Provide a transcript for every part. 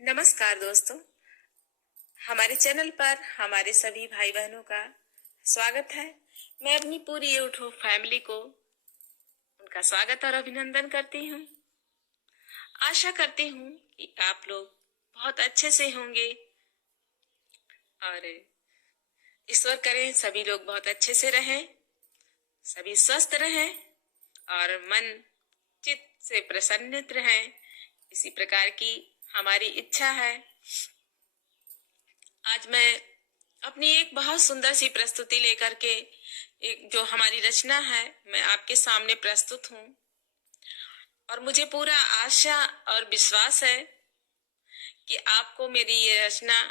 नमस्कार दोस्तों, हमारे चैनल पर हमारे सभी भाई बहनों का स्वागत है। मैं अपनी पूरी यूट्यूब फैमिली को उनका स्वागत और अभिनंदन करती हूँ। आशा करती हूँ कि आप लोग बहुत अच्छे से होंगे और ईश्वर करें सभी लोग बहुत अच्छे से रहें, सभी स्वस्थ रहें और मन चित्त से प्रसन्नित रहें। इसी प्रकार की हमारी इच्छा है। आज मैं अपनी एक बहुत सुंदर सी प्रस्तुति लेकर के एक जो हमारी रचना है मैं आपके सामने प्रस्तुत हूँ और मुझे पूरा आशा और विश्वास है कि आपको मेरी ये रचना,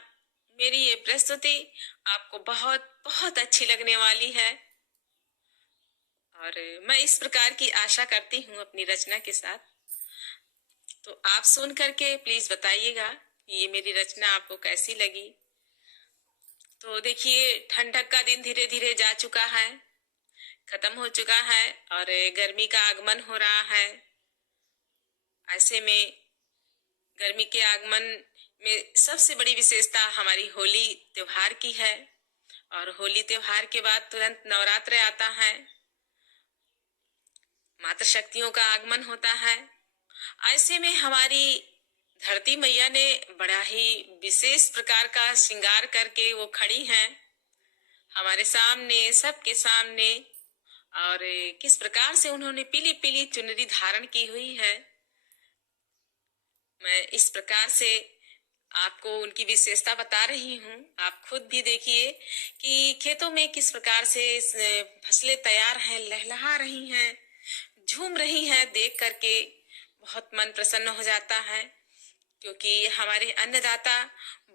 मेरी ये प्रस्तुति आपको बहुत बहुत अच्छी लगने वाली है। और मैं इस प्रकार की आशा करती हूँ अपनी रचना के साथ। तो आप सुन करके प्लीज बताइएगा कि ये मेरी रचना आपको कैसी लगी। तो देखिए, ठंडक का दिन धीरे धीरे जा चुका है, खत्म हो चुका है और गर्मी का आगमन हो रहा है। ऐसे में गर्मी के आगमन में सबसे बड़ी विशेषता हमारी होली त्योहार की है और होली त्योहार के बाद तुरंत नवरात्र आता है, मातृ शक्तियों का आगमन होता है। ऐसे में हमारी धरती मैया ने बड़ा ही विशेष प्रकार का श्रृंगार करके वो खड़ी हैं हमारे सामने, सबके सामने। और किस प्रकार से उन्होंने पीली पीली चुनरी धारण की हुई है, मैं इस प्रकार से आपको उनकी विशेषता बता रही हूँ। आप खुद भी देखिए कि खेतों में किस प्रकार से फसलें तैयार हैं, लहलहा रही हैं, झूम रही हैं। देख करके बहुत मन प्रसन्न हो जाता है, क्योंकि हमारे अन्नदाता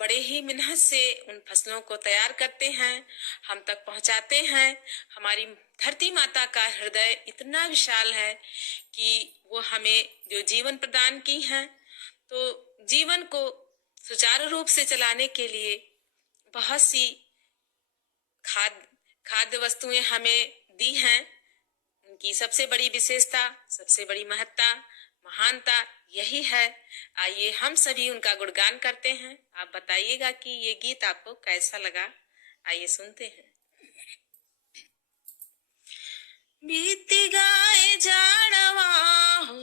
बड़े ही मेहनत से उन फसलों को तैयार करते हैं, हम तक पहुंचाते हैं। हमारी धरती माता का हृदय इतना विशाल है कि वो हमें जो जीवन प्रदान की हैं, तो जीवन को सुचारू रूप से चलाने के लिए बहुत सी खाद्य वस्तुएं हमें दी हैं। उनकी सबसे बड़ी विशेषता, सबसे बड़ी महत्ता, महानता यही है। आइए हम सभी उनका गुणगान करते हैं। आप बताइएगा कि ये गीत आपको कैसा लगा। आइए सुनते हैं। बीत गाए जाड़वा हो,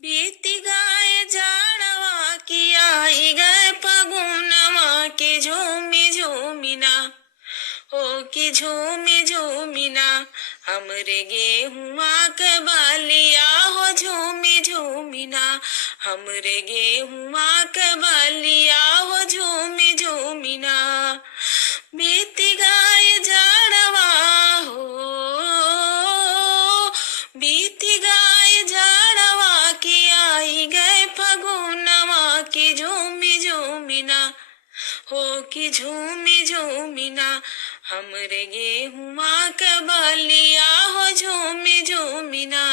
बीत गाए जाड़वा की आई गए पगुनवा के झूमी झूमिना हो, कि झूमी झूमिना हमरे गेहुआ के बालिया हो, झूमी झूमिना हमरे गेहुआ के बालिया हो, झूमी झूमिना। बीत गाए जाड़वा हो, बीत गाए जाड़वा की आई गए फगुनवा की झूमी झूमिना हो, कि झूमी झूमिना हमरे गेहुआ के बालिया हो, झूमी झूमिना।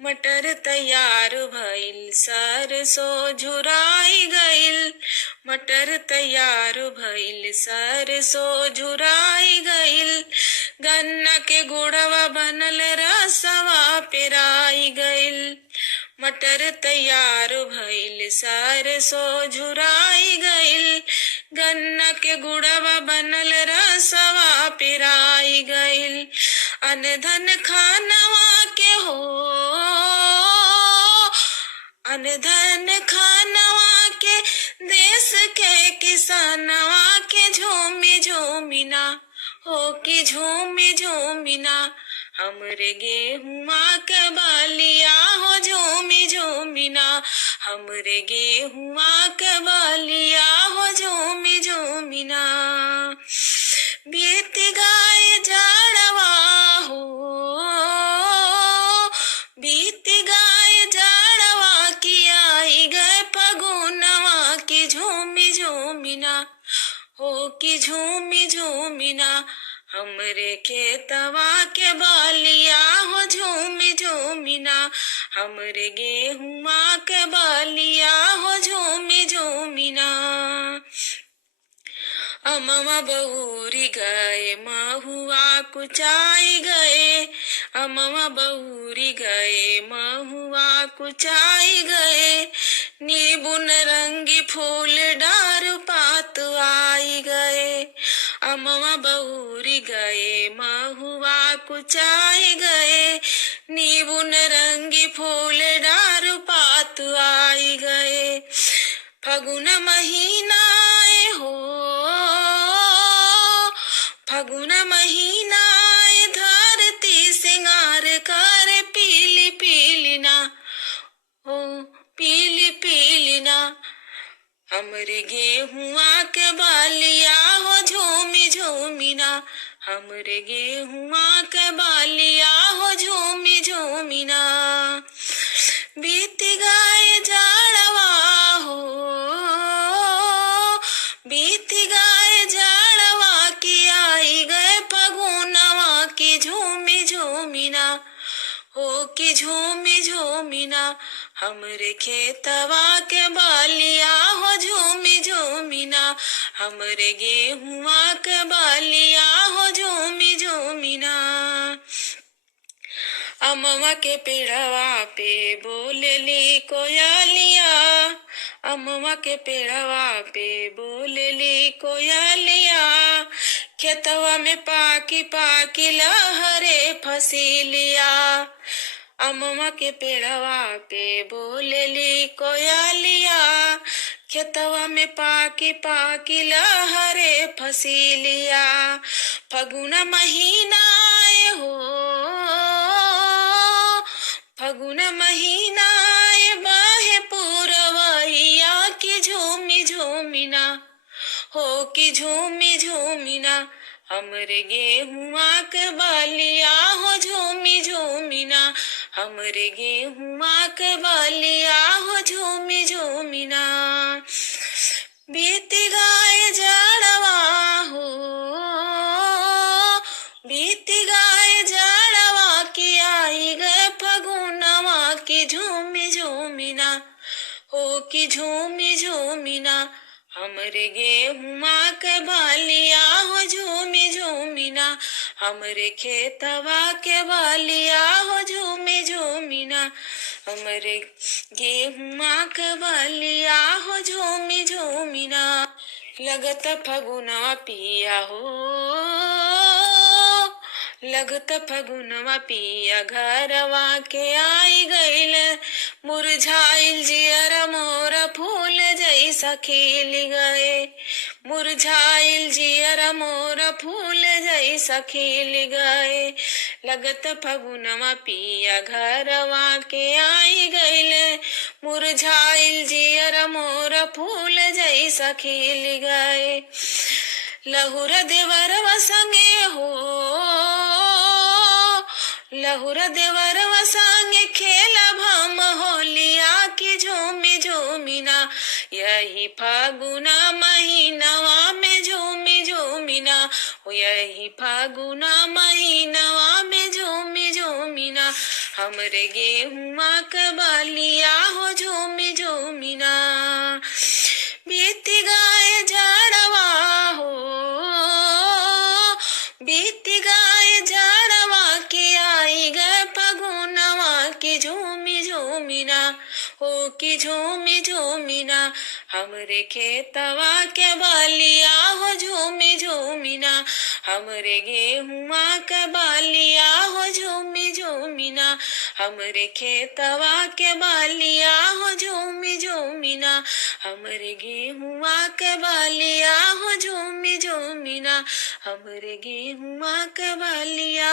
मटर तैयार भइल, सरसों झुराई गइल, मटर तैयार भइल, सरसों झुराई गइल, गन्ना के गुड़वा बनल, रसवा पेराई गइल। मटर तैयार भइल, सरसों झुराई गइल, गन्ना के गुड़वा बनल, रसवा पेराई गइल। अनधन खानवा के हो, अनधन खानवा के देश के किसानवा के झूमी झूमिना हो, कि झूमी झूमिना हमरे गेहुआ के बालिया हो, झूमी झूमिना हमरे गेहुआ के बालिया हो, झूमी झूमिना। बीत गाए जाड़वा हो, बीत गाए जाड़वा की आई गए फगुनवा की झूमी झूमिना हो, कि झूमी झूमिना हमरे खेतवा के बालिया हो, झूमी झूमिना हमरे गेहुआ के बालिया हो, झूमी झूमिना। अमवा बहुरी गए महुआ कुचाई गए, अमवा बहुरी गए महुआ कुचाई गए, नींबू नरंगी फूल डार पात आई गए, अमवा बहुरी गए महुआ कुचाई गए, नींबू नरंगी फूल डार पात आई गए, फगुन महीना आए हो, फगुन महीना आए धरती सिंगार कर पीली पीली ना हो, पीली पीली ना, हमरे गेहुआ के बालिया हो झूमी झूमी ना, हमरे गेहुआ के बालिया हो झूमी झूमी ना, बीत गए जाड़वा हो, बीत गए जाड़वा की आई गए फगुनवा की झूमी झूमी ना हो, की झूमी झूमी ना, हमरे खेतवा के बालिया हो झूमी झूमी ना, हमरे गेहुआ के बालिया हो झूमी झूमी ना, अमवा के पेड़वा पे बोलेली कोयलिया, अमवा के पेड़वा पे बोलेली कोयलिया, खेतवा में पाकी पाकी लहरे फसीलिया, अमवा के पेड़वा पे बोलेली कोयलिया, खेतवा में पाकी पाकी लहरे फसीलिया, फगुन महीना आए हो, फगुन महीना आए बाहे पुरवैया की झूमी झूमी ना हो, की झूमी झूमी ना, हमरे गेहुआ के बालिया हो झूमी झूमी ना, हमरे गेहुआ के बालिया हो झूमी झूमी ना, बीत गए जाड़वा हो, बीत गए जाड़वा की आई गए फगुनवा की झूमी झूमी ना हो, की झूमी झूमी ना, हमरे गेहुआ के बालिया हो झूमी झूमी ना, हमरे खेतवा के बालिया हो झूमी झूमी ना, हमरे गेहुआ के बालिया हो झूमी झूमी ना, लगत फगुनवा पिया हो, लगत फगुनवा पिया घरवा के आई गईल, मुरझाइल जियरा मोरा फूल जैसा खिल गए, मुरझाइल जियरा मोरा फूल जैसा खिल गए, लगत फगुनवा पिया घरवा के आई गईल, मुरझाइल जियरा मोरा फूल जैसा खिल गए, लहुर देवरवा संगे हो, लहुर देवरवा संगे खेलब हम होलिया की झूमी झूमी ना, यही फागुना महीनवा में झूमी झूमी ना हो, यही फागुना महीनवा में झूमी झूमी ना, हमरे गेहुआ के बालिया हो झूमी झूमी ना, बीत गए जाड़वा हो, बीत गए जाड़वा की आई गए फगुनवा की झूमी झूमी ना हो, की झूमी झूमी ना, हमरे खेतवा के बालिया हो झूमी झूमी ना, हमरे गेहुआ के बालिया हो झूमी झूमी ना, हमरे खेतवा के बालिया हो झूमी झूमी ना, हमरे गेहुआ के बालिया हो झूमी झूमी ना, हमरे गेहुआ के बालिया